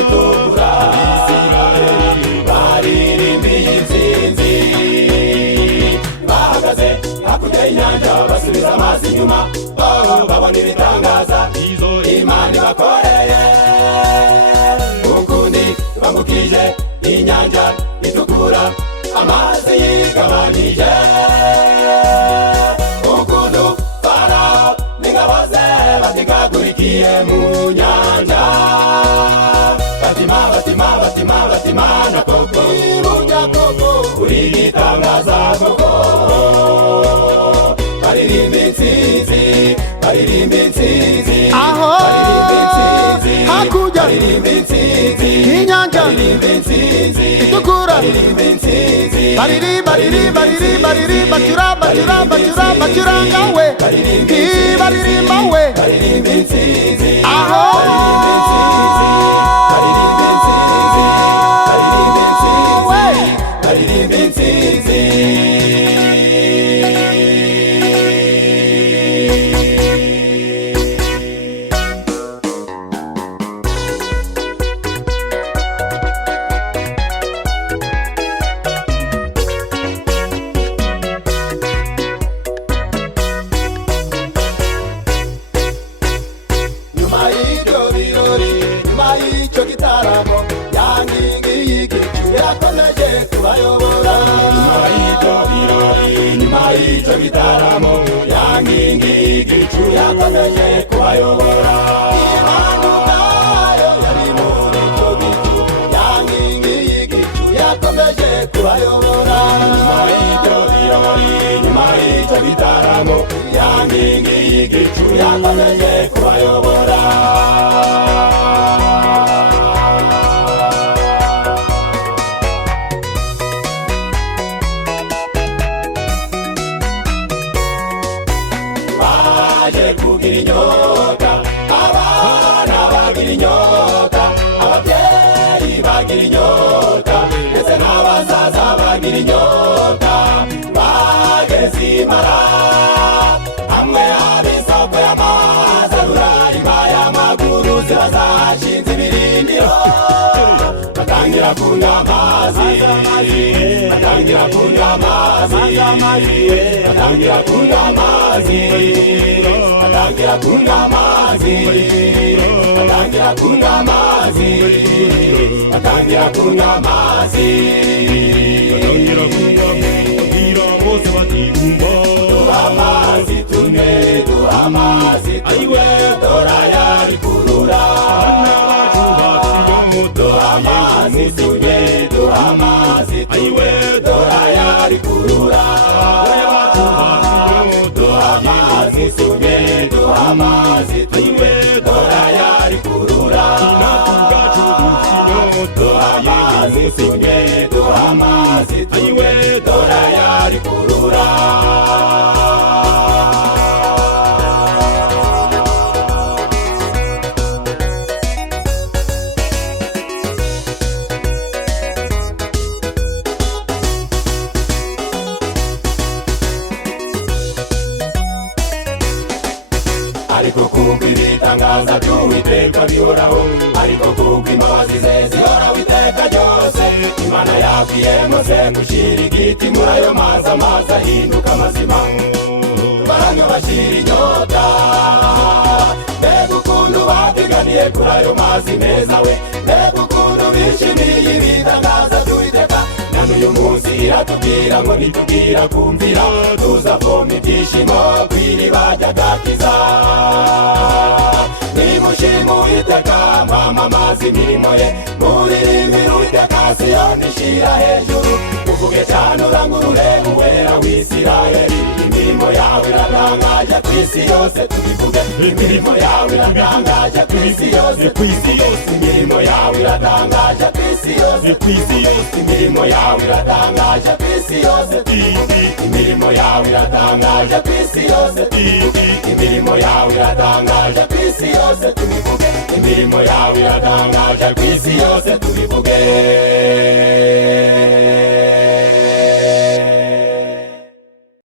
itukura baririmbiye intsinzi bahagaze hakurya y'inyanja basubiza amazi inyuma babona ibitangaza Imana ibakoreye ukundi bambukije inyanja itukura amazi yigabanije ukuntu Farawo n'ingabo ze batigagurikiye mu nyanja batima na koko burya koko uri gitangaza koko baririmba intsinzi aho hakurya inyanja itukura bacuranga we baririmba we aho yakomeje kubayobora imanukayo yari muri icyo gicu yankingi y'igicu yakomeje kubayobora nyuma y'ibyo birori nyuma y'icyo gitaramo yankingi y'igicu yakomeje kubayobora kugira inyota abana bagira inyota ababyeyi bagira inyota ndetse n'abasaza bagira inyota bageze imara hamwe hari isoko y'amazi arura imba y'amaguru ziba zashinze ibirindiro batangira kunywa amazi batangira kunywa amazi batangira kunywa amazi batangira kunywa amazi batangira kunywa amazi batangira kunywa amazi duha amazi tunywe duha amazi tunywe dora yari kurura duha amazi tunywe duha amazi tunywe dora yari kurura duha amazi tunywe duha amazi tunywe dora yari kurura duha amazi tunywe duha amazi tunywe dora yari kurura ariko kuko ibitangaza by'Uwiteka bihoraho ariko kuko imbabazi ze zihoraho iteka ryose Imana yabwiye Mose gushira igiti muri ayo mazi amazi ahinduka mazima baramyo bashira inyota mbega ukuntu bapiganiye kuri ayo mazi meza we mbega ukuntu bishimiye ibitangaza by'Uwiteka n'uyu munsi iratubwira ngo nitubwira kumvira tuzavoma ibyishimo kw'iriba ry'agakiza nimushima Uwiteka mwamamaze imirimo ye muririmbire Uwiteka Siyoni ishira hejuru uvuge cyane urangurure uwera w'Isirayeli imirimo yawe iratangaje kw'isi yose tubivuge imirimo yawe iratangaje kw'isi yose imirimo yawe iratangaje kw'isi yose imirimo yawe iratangaje kw'isi yose imirimo yawe iratangaje kw'isi yose imirimo yawe iratangaje kw'isi yose tubivuge imirimo yawe iratangaje kw'isi yose tubivuge